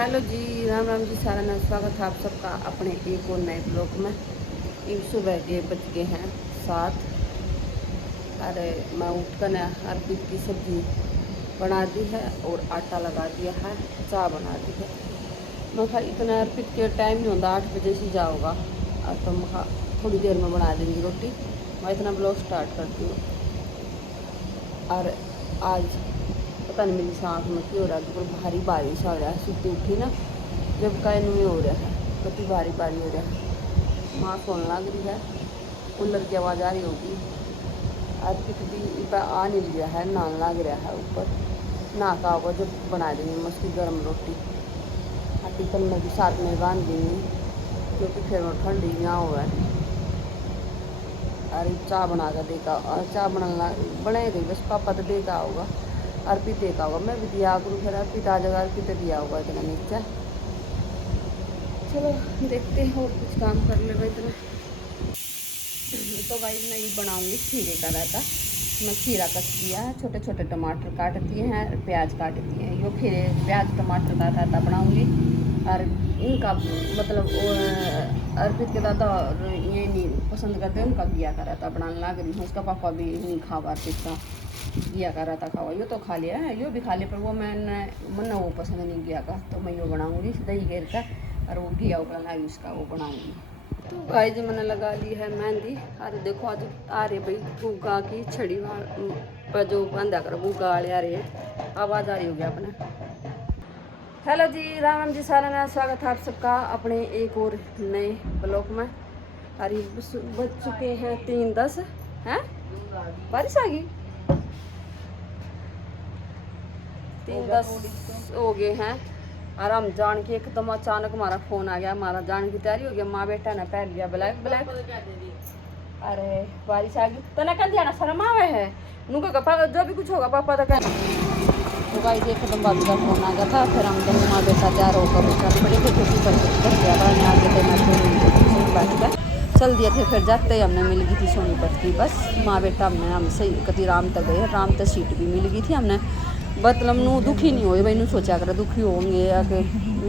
Hello जी, राम राम जी, सारा ना स्वागत है आप सबका अपने एक और नए ब्लॉग में। इन सुबह के बज गए हैं 7। अरे मैं उठकर ना अर्पित की सब्जी बना दी है और आटा लगा दिया है, चाय बना दी है। मैं खा इतना अर्पित के टाइम नहीं होता, 8 बजे से जाओगा और तो मैं थोड़ी देर में बना देंगी रोटी। मैं इतना ब्लॉग स्टार्ट करती हूँ। और आज पता नहीं मेरी सांस में क्यों हो रहा है, बिल्कुल भारी बारिश हो रहा है। सुबह उठी ना जब का इनमें हो रहा है, कति भारी भारी हो रहा है। माँ सोने लग रही है, कूलर की आवाज़ आ रही होगी। अर्पित भी आ नहीं लिया है, नहाने लग रहा है ऊपर। नहा का होगा जब बना देंगे मैं उसकी गर्म रोटी। टिकन में भी साथ में बांध देंगी क्योंकि फिर वो ठंडी ना हुआ है। अरे चाय बना कर देगा, और चाय बनाएगी बस, पापा तो देगा होगा, अर्पित देखा होगा। मैं भी दिया करूँ, फिर अर्पित आ जाएगा, अर्पित दिया होगा इतना नीचे। चलो देखते हैं, और कुछ काम कर ले इतना। तो भाई मैं ये बनाऊंगी खीरे का रायता। मैं खीरा कट दिया है, छोटे छोटे टमाटर काट दिए हैं, प्याज काट दिए हैं। यो खीरे प्याज टमाटर का रायता बनाऊंगी। और इनका मतलब अर्पित के दादा ये नहीं पसंद करते, उनका घिया का रायता बनाने लग रही हूँ। उसका पापा भी नहीं खावा अर्पित का घिया का रायता खावा। यो तो खा लिया है, यो भी खा लिया, पर वो मैंने वो पसंद नहीं घिया का, तो मैं यो बनाऊंगी दही घेर का। और वो घिया उबला उसका वो बनाऊंगी। तो भाई जी मैंने लगा ली है मेहंदी। अरे देखो आज आ रही भाई गुग्गा की छड़ी पर जो बंदा करो गुग्गा वाले आ रही है, आवाज़ आ रही होगी अपने। हेलो जी, राम राम जी, सारा नया स्वागत है आप सबका अपने एक और नए ब्लॉग में। अरे बज चुके हैं 3:10 हैं, बारिश आ गई। 3:10 हो गए हैं। और हम जान के एकदम अचानक हमारा फ़ोन आ गया, हमारा जाने की तैयारी हो गया। माँ बेटा ने पहन लिया ब्लैक ब्लैक। अरे बारिश आ गई तो ना कर दिया ना, शर्म आवे है उनका पापा, जो भी कुछ होगा पापा तो कर। तो भाई जी एकदम बाबू का फ़ोन आ गया था, फिर हम दोनों माँ बेटा तैयार होकर चल पड़े थे। क्योंकि पर चल दिए थे। फिर जाते ही हमने मिल गई थी सोनीपत की बस। माँ बेटा हम सही कति राम तक गए, राम तक सीट भी मिल गई थी हमने। मतलब नू दुखी नहीं हुए, मैंने सोचा कर दुखी होंगे या कि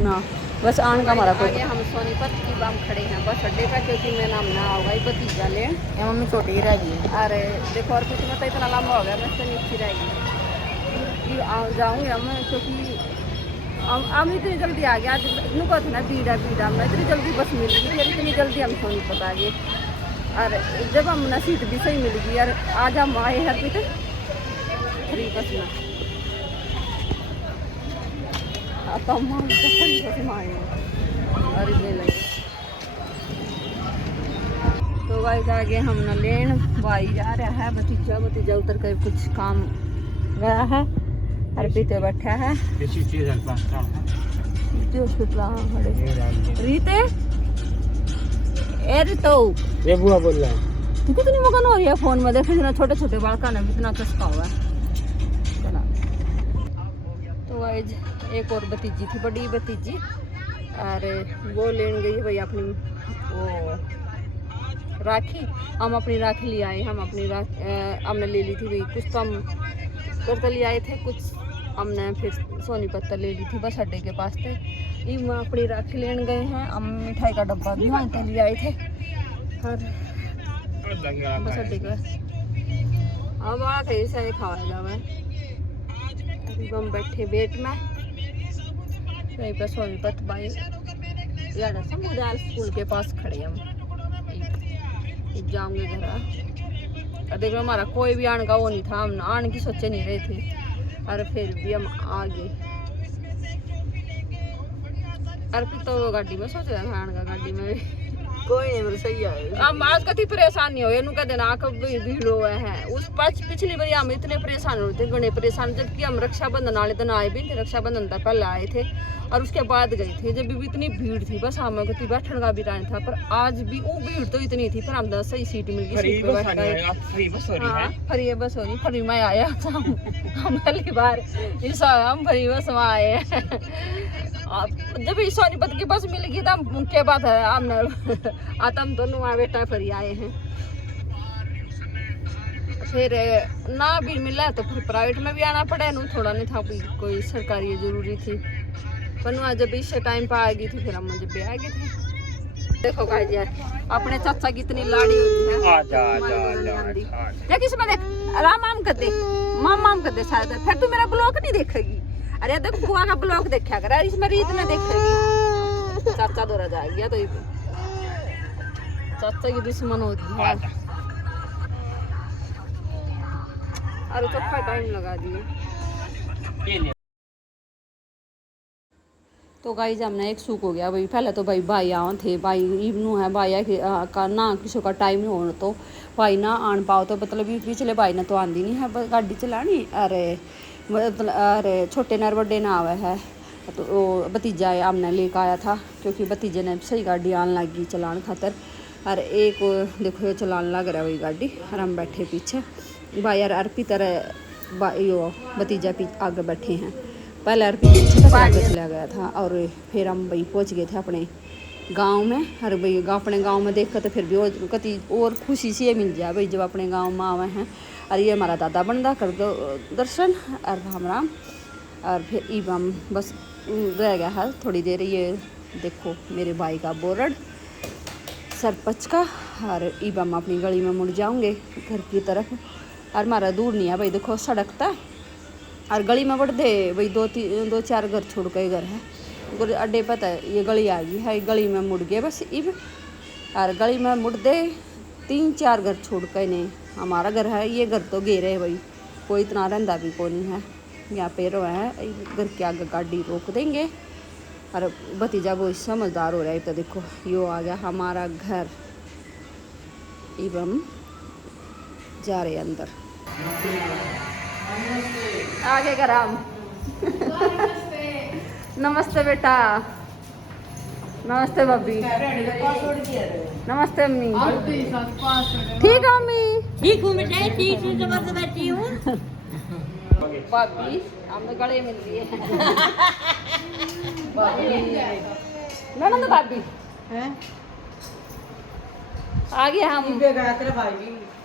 ना, बस आने का हमारा कोई। हम सोनीपत की बाम खड़े हैं बस अड्डे पर, क्योंकि मैं नाम ना होगा भतीजा ले मम्मी छोटी ही रह गई। अरे देखो और कुछ मतलब इतना लंबा हो गया, मैं तो नीचे रहेगी जाऊँगी हम, क्योंकि हम इतनी जल्दी आ गया। आज नू कहते ना बीड़ा में इतनी जल्दी बस मिल गई, फिर इतनी जल्दी हम सोनीपत आ गए। और जब हम ना सीट भी सही मिल गई। और आज हम आए हैं अभी तक फ्री बस में, तो भाई आगे हम न लेन भाई जा रहा है, भतीजा उतर कर कुछ काम गया है। अर्पित बैठा है रीते ए रितो ये बुआ बोल रहा है। तू कितनी मगन हो रही है फोन में, देखो ना छोटे छोटे बालका ने इतना चस्का हुआ है। तो भाई एक और भतीजी थी, बड़ी भतीजी, और वो लेन गई भाई अपनी वो राखी। हम अपनी राखी ले आए, हम अपनी हमने ले ली थी भाई, कुछ तो हम करते ले आए थे, कुछ हमने फिर सोनीपत ले ली थी बस अड्डे के पास थे। ये हम अपनी राखी लेने गए हैं। हम मिठाई का डब्बा भी वहाँ से ले आए थे और बस अड्डे का अब आ गए से खावा जावा। हम बैठे बेट में वहीं पर सोनीपत भाई यार समुदाय स्कूल के पास खड़े हम। जाऊंगे घर, देखो हमारा कोई भी आने का वो नहीं था, हम आने की सोचे नहीं रहे थे, और फिर भी हम आ गए। और फिर तो गाड़ी में सोच रहे थे आने का, गाड़ी में कोई नहीं मेरे सही आए। हम आज कति परेशान नहीं हुए, कह देना भीड़ हुआ है। उस पिछली बार हम इतने परेशान होते थे, घने परेशान, जबकि हम रक्षाबंधन वाले दिन आए भी थे, रक्षाबंधन तक पहले आए थे और उसके बाद गए थे, जब भी इतनी भीड़ थी। बस हमें कति बैठने का भी टाइम था, पर आज भी वो भीड़ तो इतनी थी, पर हम सही सीट मिल गई। फ्री बस हो रही, फ्री में आया हम पहली बार हम फ्री बस में आए हैं। जब सोनीपत की बस मिल गई तब के बाद है हमने आतम दोनों वहाँ बेटा फिर आए हैं। फिर ना भी मिला तो फिर प्राइवेट में भी आना पड़ा, नू थोड़ा नहीं था कोई सरकारी जरूरी थी। पन्नू आज जब इससे टाइम पे आ गई थी फिर हम मुझे पे आ गए थे। देखो गाइस यार अपने चाचा की इतनी लाड़ी होती है। आजा देख इसमें देख राम आम कर दे माम कर दे शायद फिर तू मेरा ब्लॉग नहीं देखेगी। अरे देख बुआ का ब्लॉग देखा कर इसमें रीत में देखेगी। चाचा दौरा जा गया तो चाचा की दुश्मन होती है। अरे चक्का टाइम लगा दिए। तो गाइस हमने एक सूख हो गया भाई। पहले तो भाई भाई आए थे भाई इवनू है भाई का ना किसी का टाइम नहीं होना तो भाई ना आन पाओ तो मतलब पिछले भाई ने तो आंदी नहीं है गाड़ी चलानी। अरे मतलब अरे छोटे नर बड़े ना आवे है तो वो भतीजा हमने लेकर आया था क्योंकि भतीजे ने सही गाड़ी आन लगी चलान खातर। अरे एक देखो ये चलान लग रहा है वही गाड़ी और हम बैठे पीछे भाई यार अर्पित यो भतीजा आगे बैठे हैं। पहले अर्पित पीछे तक आगे चला गया था और फिर हम भाई पहुंच गए थे अपने गांव में। अरे भाई अपने गांव में देख कर तो फिर भी कति और खुशी सी मिल जाए भाई जब अपने गांव में आवे हैं। और ये हमारा दादा बनदा कर दो दर्शन और राम राम। और फिर हम बस रह गया है थोड़ी देर। ये देखो मेरे भाई का बोर्ड सरपंच का। और अब हम अपनी गली में मुड़ जाऊंगे घर की तरफ। और हमारा दूर नहीं है भाई देखो सड़क था और गली में बढ़ दे भाई दो चार घर छोड़ के घर है अड्डे पता है ये गली आ गई है। गली में मुड़ गए बस इब और गली में मुड़ दे 3-4 घर छोड़ के नहीं हमारा घर है। ये घर तो गेरे है भाई कोई इतना रहंदा भी को नहीं है। यहाँ पे रो है घर के आगे गाड़ी रोक देंगे। और भतीजा वो समझदार हो रहा है। तो देखो यो आ गया हमारा घर। अब हम जा रहे अंदर आगे कराम। नमस्ते बेटा नमस्ते भाभी नमस्ते अम्मी। ठीक है अम्मी ठीक हूँ बेटा ठीक हूँ जब बैठी हूँ। भाभी हमें गले मिल रही है। ननद भाभी आ गए हम।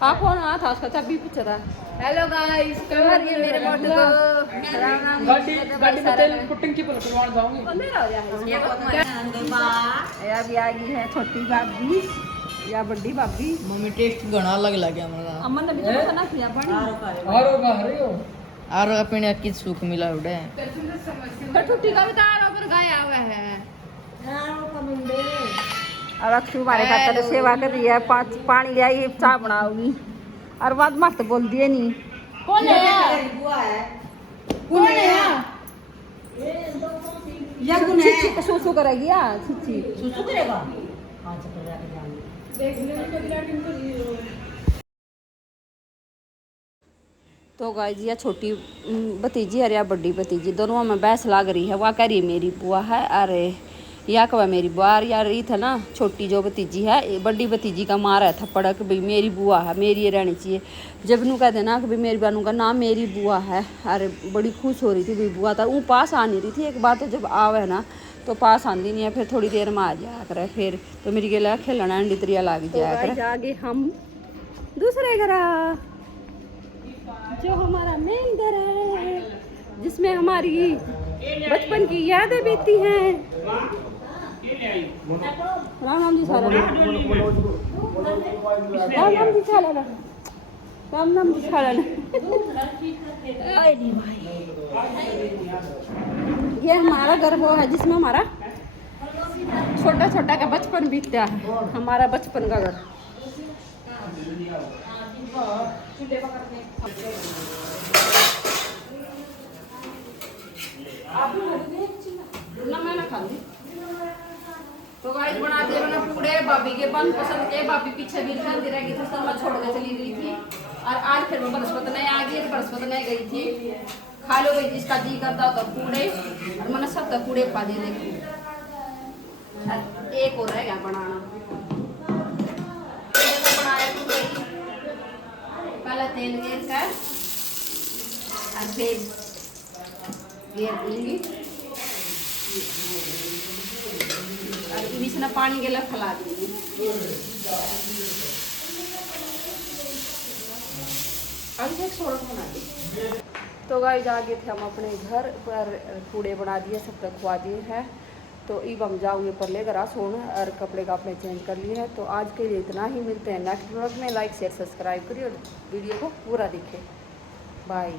आप कौन आया था उसका चाबी पूछा था। हेलो गाइस कमर ये मेरे मोटू को राम राम। गाड़ी में तेल पुटिंग की परवान जाऊंगी अंधेरा हो जाएगा। ये अभी आ गई है छोटी भाभी या बड़ी भाभी। मम्मी टेस्ट घना अलग लगे हमरा। अम्मा ने भी तो बना खिया पानी और अपने की सुख मिला उड़े पर छुट्टी का बता रहा पर गाय आवे है। और अक्षु हमारे खातर सेवा कर रही है। पानी ले आई चाय बनाऊंगी और बाद मत बोल दिए नहीं। कौन है या छिछी सुसु करेगी या छिछी सुसु करेगा। तो गाइस ये छोटी भतीजी और या बड़ी भतीजी दोनों में बहस लग रही है। वह कह रही है मेरी बुआ है। अरे या कहा मेरी बुआ यार ये था ना छोटी जो भतीजी है बड़ी भतीजी का मारा है थप्पड़ कि भाई मेरी बुआ है मेरी ये रहनी चाहिए। जब नू कहते ना कि भाई मेरी बानू का नाम मेरी बुआ है। अरे बड़ी खुश हो रही थी भाई बुआ था वो पास आ नहीं रही थी। एक बात तो जब आवे ना तो पास आती नहीं है फिर थोड़ी देर में आ जाया करे फिर तो मेरी गेला खेलना अंडी तरिया लग जाया करे। आगे हम दूसरे घर जो हमारा मेन घर है जिसमें हमारी बचपन की यादें बीती हैं। राम राम जी सारा राम राम जी सारा राम राम जी सारा। ये हमारा घर वो है जिसमें हमारा छोटा छोटा का बचपन बीतता है। हमारा बचपन का घर तो गाइस बनाते बना पूरे भाभी के मन पसंद के। भाभी पीछे भी खाती रह गई थी तो मैं छोड़ के चली गई थी। और आज फिर मैं बरसपत नहीं आ गई बरसपत नहीं गई थी। खा लो भाई जिसका जी करता तो पूड़े और मैंने सब तक पूड़े खा दिए। देखो एक और रह गया बनाना। बनाया पहले तेल गेर कर और फिर गेर दूंगी और बीच में पानी के लिए खिला दूंगी। अब एक सोड़ा बना दी। तो गाइस आ गए थे हम अपने घर पर, पूड़े बना दिए, सब तक खुआ दिए हैं। तो अब हम जाओगे पर लेकर सोन और कपड़े का अपने चेंज कर लिए हैं। तो आज के लिए इतना ही, मिलते हैं नेक्स्ट व्लॉग में। लाइक शेयर सब्सक्राइब करिए और वीडियो को पूरा दिखे। बाय।